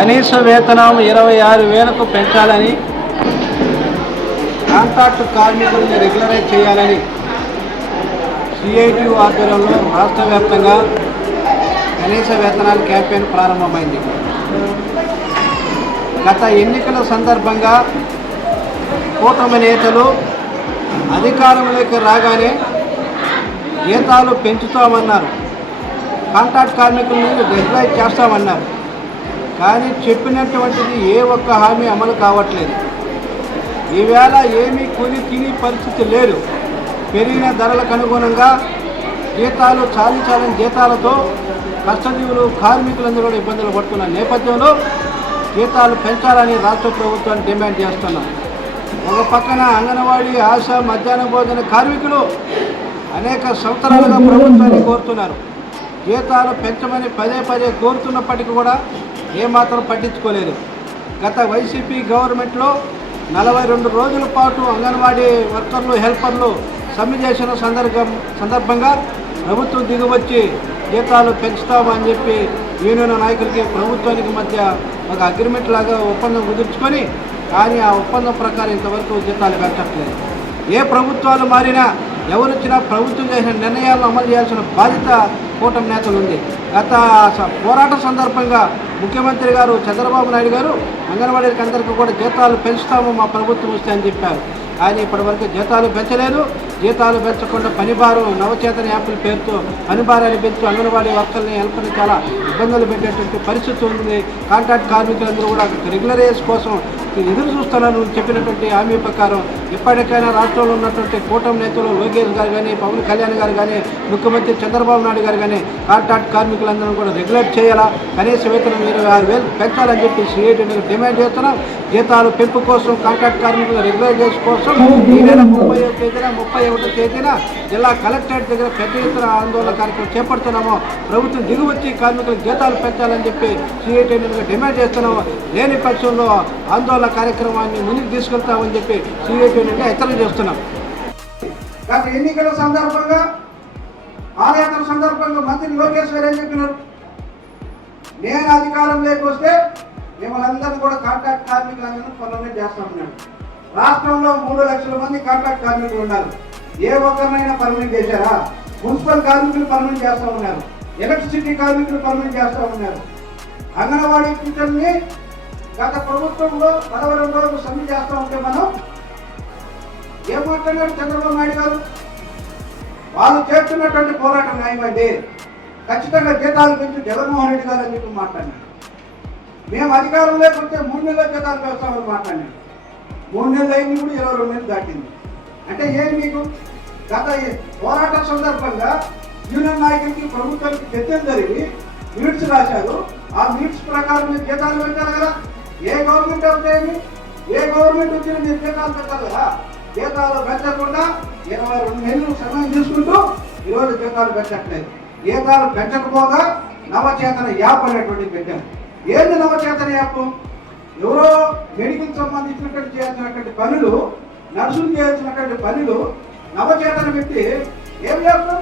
కనీస వేతనం 26,000కు పెంచాలని, కాంట్రాక్టు కార్మికులను రెగ్యులరైజ్ చేయాలని సిఐటియు ఆధ్వర్యంలో రాష్ట్ర వ్యాప్తంగా కనీస వేతనాల క్యాంపెయిన్ ప్రారంభమైంది. గత ఎన్నికల సందర్భంగా కూటమి నేతలు అధికారంలోకి రాగానే జీతాలు పెంచుతామన్నారు, కాంట్రాక్ట్ కార్మికులను రెగ్యులైజ్ చేస్తామన్నారు. కానీ చెప్పినటువంటిది ఏ ఒక్క హామీ అమలు కావట్లేదు. ఈవేళ ఏమీ కొని తిని పరిస్థితి లేదు. పెరిగిన ధరలకు అనుగుణంగా జీతాలు చాలని జీతాలతో కష్టజీవులు కార్మికులందరూ కూడా ఇబ్బందులు పడుతున్న నేపథ్యంలో జీతాలు పెంచాలని రాష్ట్ర ప్రభుత్వాన్ని డిమాండ్ చేస్తున్నాం. ఒక పక్కన అంగన్వాడీ, ఆశా, మధ్యాహ్న భోజన కార్మికులు అనేక సంవత్సరాలుగా ప్రభుత్వాన్ని కోరుతున్నారు. జీతాలు పెంచమని పదే కోరుతున్నప్పటికీ కూడా ఏమాత్రం పట్టించుకోలేదు. గత వైసీపీ గవర్నమెంట్లో 42 రోజుల పాటు అంగన్వాడీ వర్కర్లు, హెల్పర్లు సమ్మె చేసిన సందర్భంగా ప్రభుత్వం దిగువచ్చి జీతాలు పెంచుతామని చెప్పి యూనియన్ నాయకులకి ప్రభుత్వానికి మధ్య ఒక అగ్రిమెంట్ లాగా ఒప్పందం కుదుర్చుకొని, కానీ ఆ ఒప్పందం ప్రకారం ఇంతవరకు జీతాలు పెంచట్లేదు. ఏ ప్రభుత్వాలు మారినా, ఎవరు వచ్చినా ప్రభుత్వం చేసిన నిర్ణయాలను అమలు చేయాల్సిన బాధ్యత కూటమి నేతలు ఉంది. గత పోరాట సందర్భంగా ముఖ్యమంత్రి గారు చంద్రబాబు నాయుడు గారు అంగన్వాడీకి అందరికీ కూడా జీతాలు పెంచుతాము మా ప్రభుత్వం వస్తే అని చెప్పారు. ఆయన ఇప్పటివరకు జీతాలు పెంచలేదు. జీతాలు పెంచకుండా పనిభారం, నవచేతన యాప్ల పేరుతో పనిభారాన్ని పెంచు అంగన్వాడీ వర్కర్ని, హెల్పర్ని చాలా ఇబ్బందులు పెట్టేటువంటి పరిస్థితి ఉంది. కాంట్రాక్ట్ కార్మికులందరూ కూడా రెగ్యులరైజ్ కోసం ఎదురు చూస్తున్నారు. చెప్పినటువంటి హామీ ప్రకారం ఇప్పటికైనా రాష్ట్రంలో ఉన్నటువంటి కూటమి నేతలు లోకేష్ గారు కానీ, పవన్ కళ్యాణ్ గారు కానీ, ముఖ్యమంత్రి చంద్రబాబు నాయుడు గారు కానీ కాంట్రాక్ట్ కార్మికులందరూ కూడా రెగ్యులర్ చేయాలా, కనీస వేతనం 26,000 పెంచాలని చెప్పి సిఐటిని డిమాండ్ చేస్తున్నాం. జీతాలు పెంపు కోసం, కాంట్రాక్ట్ కార్మికుల రెగ్యులరైజేషన్ కోసం ఈ నెల 31 తేదీన జిల్లా కలెక్టరేట్ దగ్గర పెద్ద ఎత్తున ఆందోళన కార్యక్రమం చేపడుతున్నాము. ప్రభుత్వం దిగువచ్చి కార్మికులకు జీతాలు పెంచాలని చెప్పి సిఐటిని డిమాండ్ చేస్తున్నాము. లేని పక్షంలో ఆందోళన కార్యక్రమాన్ని ముందుకు తీసుకెళ్తామని చెప్పి సిఐటిని హెచ్చరిక చేస్తున్నాం. గత ఎన్నికల సందర్భంగా, పాదయాత్ర సందర్భంగా మంత్రి లోకేష్ గారు ఏం చెప్పినారు? నేను అధికారంలోకి వస్తే మిమ్మల్ని అందరినీ కూడా కాంట్రాక్ట్ కార్మికులందరూ పనులనే చేస్తామన్నాడు. రాష్ట్రంలో 3 లక్షల మంది కాంట్రాక్ట్ కార్మికులు ఉన్నారు. ఏ ఒక్కరినైనా పర్మనెంట్ చేశారా? మున్సిపల్ కార్మికులు పర్మనెంట్ చేస్తూ ఉన్నారు, ఎలక్ట్రిసిటీ కార్మికులు పర్మనెంట్ చేస్తూ ఉన్నారు. అంగన్వాడీ టీచర్ని గత ప్రభుత్వంలో 12 రోజులు సమ్మె చేస్తూ ఉంటే మనం ఏం మాట్లాడారు చంద్రబాబు నాయుడు గారు? వాళ్ళు చేస్తున్నటువంటి పోరాటం న్యాయమైంది, ఖచ్చితంగా జీతాలు పెంచి జగన్మోహన్ రెడ్డి గారు అని చెప్పి మాట్లాడినారు. మేము అధికారంలోకి వస్తే 3 నెలల జీతాలు పెంచుతామని మాట్లాడినాం. 3 నెలలు అయింది, కూడా 22 నెలలు దాటింది. అంటే ఏం మీకు గత పోరాట సందర్భంగా యూనియన్ నాయకులకి ప్రభుత్వానికి చర్చలు జరిగి మినిట్స్ రాశారు. ఆ మినిట్స్ ప్రకారం మీరు జీతాలు పెంచాలి కదా. ఏ గవర్నమెంట్ అవుతాయి, ఏ గవర్నమెంట్ వచ్చినా మీరు జీతాలు పెట్టాలి కదా. జీతాలు పెంచకుండా 22 నెలలు సమయం తీసుకుంటూ ఈరోజు జీతాలు పెంచట్లేదు. జీతాలు పెంచకపోగా నవచేతన యాప్ అనేటువంటిది పెట్టారు. ఏంది నవచేతన యాప్? ఎవరో మెడికల్ సంబంధించినటువంటి చేయాల్సినటువంటి పనులు, నర్సులు చేయాల్సినటువంటి పనులు నవచేతన పెట్టి ఏం చేస్తాం?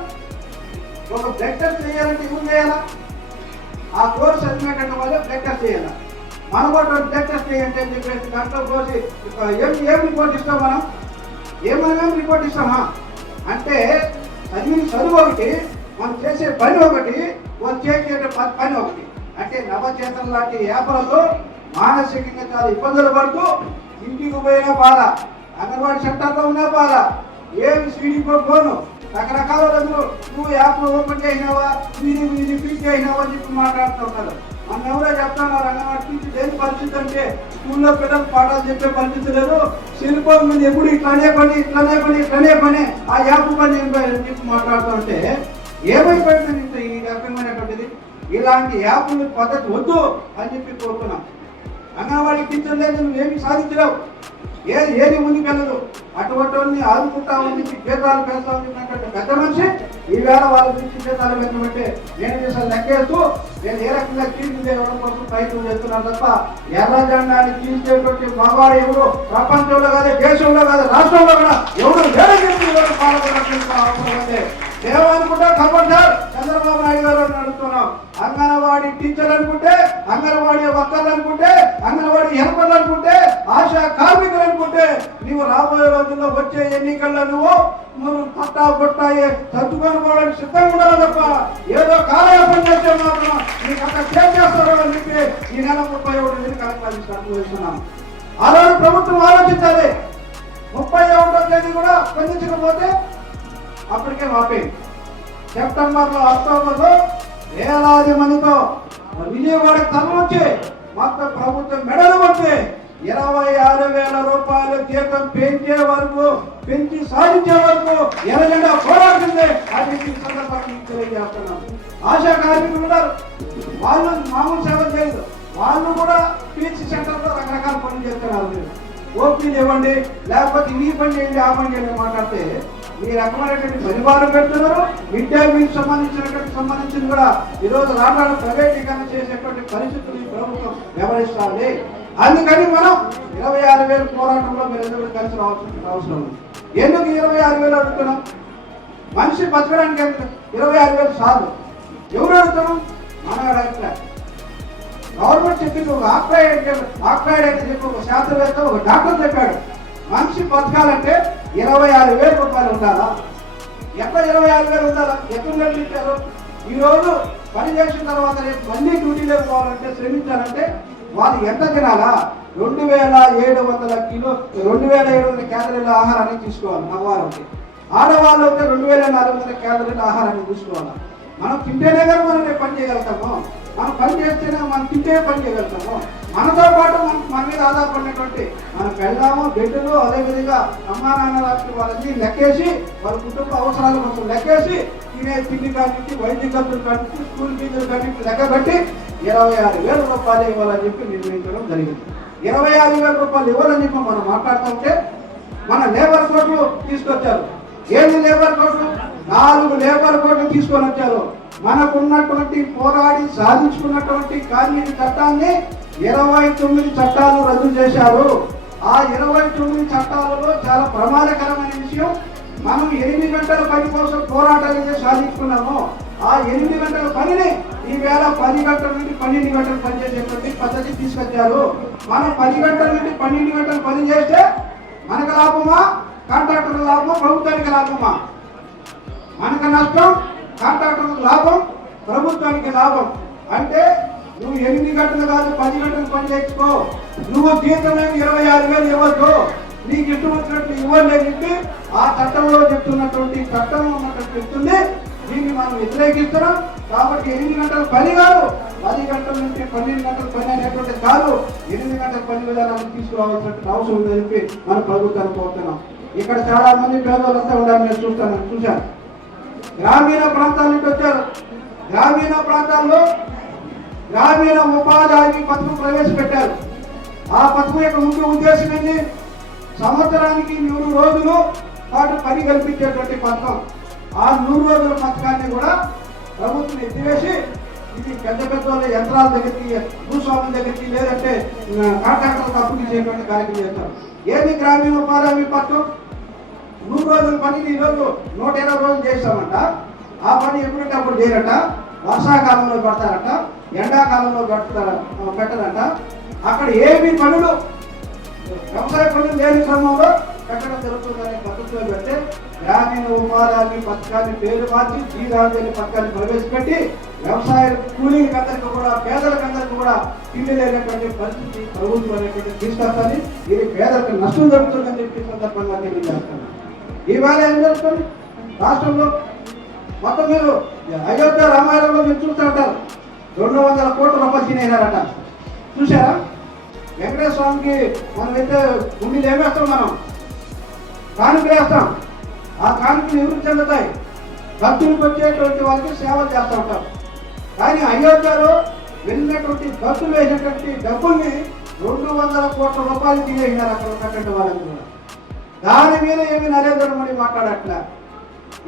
ఒక బ్లడ్ టెస్ట్ చేయాలంటే ఏం చేయాలా? ఆ కోర్స్ చదివినటువంటి వాళ్ళు బ్లడ్ టెస్ట్ చేయాలా? మనం కూడా బ్లడ్ టెస్ట్ చేయండి అని చెప్పేసి దాంట్లో కోసి ఏం రిపోర్ట్ ఇస్తాం? మనం ఏమైనా రిపోర్ట్ ఇస్తామా? అంటే చదువు ఒకటి, మనం చేసే పని ఒకటి, వాళ్ళు చేసే పని ఒకటి. అంటే నవచేతన లాంటి వ్యాపారంలో మానసికంగా చాలా ఇబ్బందులు పడుతూ ఇంటికి పోయినా బాధ, అంగన్వాడీ సెంటర్లో ఉన్నా బాధ, ఏమి సీడీకో ఫోను రకరకాల రోజులు నువ్వు యాప్ ఓపెన్ చేసినావా, మీరు ఫీజ్ చేసినావా అని చెప్పి మాట్లాడుతున్నారు. మనం ఎవరో చెప్తున్నారు అంగన్వాడీ టీచర్ దేని పరిస్థితి అంటే స్కూల్లో పిల్లలకు పాఠాలు చెప్పే పరిస్థితి లేదు, శిల్పం మీద ఎప్పుడు ఇట్లానే పని ఆ యాప్ పని అని చెప్పి మాట్లాడుతుంటే ఏమైపోయింది ఈ రకమైనటువంటిది? ఇలాంటి యాప్లు పద్ధతి వద్దు అని చెప్పి కోరుతున్నాం. అంగన్వాడీ టీచర్ లేదు, నువ్వేమి సాధించలేవు, ఏది ముందుకెళ్ళదు. అటువంటి ఆదుకుంటామని చెప్పి జీతాలు పెంచామని చెప్పినటువంటి పెద్ద మనిషి ఈవేళ వాళ్ళ నుంచి జీతాలు పెంచమంటే నేను చేసాను లెక్కేస్తూ నేను ఏ రకంగా కీర్తి చేయడం కోసం ప్రయత్నం చేస్తున్నాను తప్ప ఎర్ర జెండాన్ని తీసేటువంటి మగవాడు ఎవరు ప్రపంచంలో కాదు, దేశంలో కాదు, రాష్ట్రంలో కూడా ఎవరు పాల్గొన్నటువంటి అవసరం ఉంది. ఏమనుకుంటే ఖబర్దార్ చంద్రబాబు నాయుడు గారు అడుగుతున్నాం. అంగన్వాడీ టీచర్లు అనుకుంటే, అంగన్వాడీ వర్కర్లు అనుకుంటే కార్యకర్తలు అనుకుంటే, ఆశా కార్మికులు అనుకుంటే నీవు రాబోయే రోజుల్లో వచ్చే ఎన్నికల్లో నువ్వు పట్టా పొట్టాయే సర్దుకొని పోవడానికి సిద్ధంగా ఉండాలి తప్ప ఏదో కాలయాపన చేస్తే మాత్రం నీకు అంత చేస్తారో అని చెప్పి ఈ నెల 31 కార్యక్రమాలు వేస్తున్నాం. ఆ రోజు ప్రభుత్వం ఆలోచించాలి. 31వ తేదీ కూడా స్పందించకపోతే అప్పటికే మాపేది. సెప్టెంబర్లో, అక్టోబర్లో వేలాది మందితో విజయవాడకి తరలించి మొత్తం ప్రభుత్వం మెడలు వచ్చి 26,000 రూపాయలు జీతం పెంచే వరకు, పెంచి సాధించే వరకు ఎర్రజెండా పోరాడుతుంది. అది సందర్భంగా తెలియజేస్తున్నాం. ఆశా కార్మికులు ఉన్నారు, వాళ్ళు మామూలు సేవ చేయదు. వాళ్ళు కూడా పీహెచ్ సెంటర్లో రకరకాల పనులు చేస్తున్నారు. ఓపీలు ఇవ్వండి, లేకపోతే ఈ పని చేయండి, ఆ పని చేయండి మాట్లాడితే ఈ రకమైనటువంటి పరివారం పెడుతున్నారు. మిడ్ డే మీల్ సంబంధించిన కూడా ఈరోజు రాష్ట్రాలు ప్రైవేటీకరణ చేసేటువంటి పరిస్థితులు ఈ ప్రభుత్వం వ్యవహరిస్తుంది. అందుకని మనం 26,000 పోరాటంలో మీరు ఎందుకు కలిసి రావాల్సిన అవసరం ఉంది. ఎందుకు 26,000 అడుగుతున్నాం? మనిషి బతకడానికి 26,000 సార్లు ఎవరు అడుగుతున్నాం? మన అడగట్లే. గవర్నమెంట్ చెప్పింది, ఒక ఆక్సైడ్ అని చెప్పి ఒక శాస్త్రవేత్త, ఒక డాక్టర్ చెప్పాడు, మనిషి బతకాలంటే 26,000 రూపాయలు ఉండాలా. ఎక్కడ 26,000 ఉండాలా? ఎక్కడ నిర్ణయించారు? ఈరోజు పని చేసిన తర్వాత రేపు మళ్ళీ డ్యూటీలోకి పోవాలంటే, శ్రమించాలంటే వాళ్ళు ఎంత తినాలా? 2,700 క్యాలరీల ఆహారాన్ని తీసుకోవాలి మగవాళ్ళకి. ఆడవాళ్ళు అయితే 2,400 క్యాలరీల ఆహారాన్ని తీసుకోవాలి. మనం తింటేనే కానీ మనం రేపు పని చేయగలుగుతాము. మనం పని చేస్తేనే, మనం తింటే పని చేయగలుగుతాము. మనతో పాటు మన మీద ఆధారపడినటువంటి మన పెళ్ళాము, బిడ్డలు, అదేవిధంగా అమ్మా నాన్న రాష్ట్ర వాళ్ళని లెక్కేసి, వాళ్ళ కుటుంబ అవసరాల కోసం లెక్కేసి, తినే తిండి కానించి, వైద్య ఖర్చులు కానించి, స్కూల్ ఫీజులు కానించి లెక్కబెట్టి 26,000 రూపాయలు ఇవ్వాలని చెప్పి నిర్ణయించడం జరిగింది. 26,000 రూపాయలు ఇవ్వాలని చెప్పి మనం మాట్లాడుతుంటే మన లేబర్ కోడ్లు తీసుకొచ్చారు. ఏది లేబర్ కోడ్లు? 4 లేబర్ కోడ్లు తీసుకొని వచ్చారు. మనకున్నటువంటి పోరాడి సాధించుకున్నటువంటి కార్మిక చట్టాన్ని 29 చట్టాలు రద్దు చేశారు. ఆ 29 చట్టాలలో చాలా ప్రమాదకరమైన విషయం, మనం 8 గంటల పని కోసం పోరాటాలు సాధించుకున్నాము. ఆ 8 గంటల పనిని ఈవేళ 10 గంటల నుండి 12 గంటలు పనిచేసేటువంటి పద్ధతి తీసుకొచ్చారు. మనం 10 గంటల నుండి 12 గంటలు పని చేస్తే మనకు లాభమా, కాంట్రాక్టర్ల లాభమా, ప్రభుత్వానికి లాభమా? మనకు నష్టం, కాంట్రాక్టర్లకు లాభం, ప్రభుత్వానికి లాభం. అంటే నువ్వు 8 గంటలు కాదు 10 గంటలు పని చేసుకో, నువ్వు జీతమేమి 26,000 ఇవ్వద్దు, నీకు ఇష్టం వచ్చినట్టు ఇవ్వండి అని చెప్పి ఆ చట్టంలో చెప్తున్నటువంటి చట్టం ఉన్నట్టు చెప్తుంది. దీన్ని మనం వ్యతిరేకిస్తున్నాం. కాబట్టి 8 గంటల పని కాదు, 10 గంటల నుంచి 12 గంటల పని అనేటువంటి కాదు, 8 గంటల పని విధానాన్ని తీసుకురావాల్సిన అవసరం ఉందని చెప్పి మన ప్రభుత్వాన్ని కోరుతున్నాం. ఇక్కడ చాలా మంది పేదోళ్ళంతా ఉండాలని నేను చూశాను. గ్రామీణ ప్రాంతాల నుంచి వచ్చారు. గ్రామీణ ప్రాంతాల్లో గ్రామీణ ఉపాధి హామీ పథకం ప్రవేశపెట్టారు. ఆ పథకం యొక్క ముఖ్య ఉద్దేశం ఏంటి? సంవత్సరానికి 100 రోజులు పాటు పని కల్పించేటువంటి పథకం. ఆ 100 రోజుల పథకాన్ని కూడా ప్రభుత్వం ఎత్తివేసి ఇది పెద్ద పెద్ద యంత్రాల దగ్గరికి, భూస్వాముల దగ్గరికి, లేదంటే కాంట్రాక్టర్లకు అప్పులు ఇచ్చేటువంటి కార్యక్రమం చేస్తారు. ఏది గ్రామీణ ఉపాధి హామీ పథకం? 100 రోజుల పనిని ఈరోజు 120 రోజులు చేస్తామంట. ఆ పని ఎప్పుడంటే అప్పుడు చేయరట, వర్షాకాలంలో పెడతారట, ఎండాకాలంలో పెట్టరంట. అక్కడ ఏమి పనులు, వ్యవసాయ పనులు లేని క్రమంలో పెట్టడం జరుగుతుందనే పద్ధతిలో పెడితే గ్రామీణ ఉపాధి హామీ పథకాన్ని పేరు మార్చి శ్రీరాంజలి పథకాన్ని ప్రవేశపెట్టి వ్యవసాయ కూలీలకందరికీ కూడా, పేదలకందరికీ కూడా తిండి లేనటువంటి పరిస్థితి ప్రభుత్వం అనేటువంటి తీసుకొస్తుంది. ఇది పేదలకు నష్టం జరుగుతుందని చెప్పి సందర్భంగా తెలియజేస్తాను. ఈవేళ ఏం జరుగుతుంది రాష్ట్రంలో? మొత్తం మీరు అయోధ్య రామాయణంలో మీరు చూస్తూ ఉంటారు, 200 కోట్ల రూపాయలు తినేయారట. చూసారా? వెంకటేశ్వర స్వామికి మనం అయితే గుండెలు ఏమేస్తాం? మనం కానుకలు వేస్తాం. ఆ కానుకలు ఎవరికి చెందుతాయి? భక్తులకు వచ్చేటువంటి వాళ్ళకి సేవలు చేస్తూ ఉంటాం. కానీ అయోధ్యలో వెళ్ళినటువంటి భక్తులు వేసినటువంటి డబ్బుల్ని 200 కోట్ల రూపాయలు తినేసినారు అక్కడ ఉన్నటువంటి వాళ్ళని కూడా. దాని మీద ఏమి నరేంద్ర మోడీ మాట్లాడట్లా.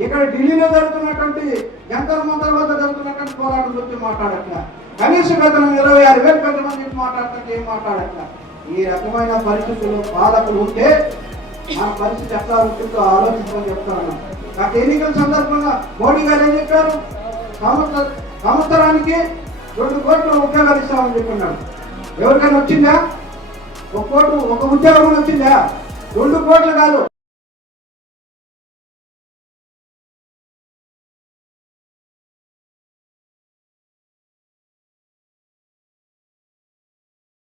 ఇక్కడ ఢిల్లీలో జరుగుతున్నటువంటి జంతర్ మంతర్ వద్ద జరుగుతున్నటువంటి పోరాటం గురించి మాట్లాడట్లా. కనీస వేతనం 26,000 కొంతమంది మాట్లాడుతుంటే ఏం మాట్లాడట్లా. ఈ రకమైన పరిస్థితుల్లో పాలకులు ఉంటే మన పరిస్థితి ఎట్లా ఉంటుందో ఆలోచించమని చెప్తాను. గత ఎన్నికల సందర్భంగా మోడీ గారు ఏం చెప్పారు? సంవత్సరానికి 2 కోట్ల ఉద్యోగాలు ఇస్తామని చెప్పున్నాడు. ఎవరికైనా వచ్చిందా? ఒక ఉద్యోగం వచ్చిందా? 2 కోట్లు కాదు,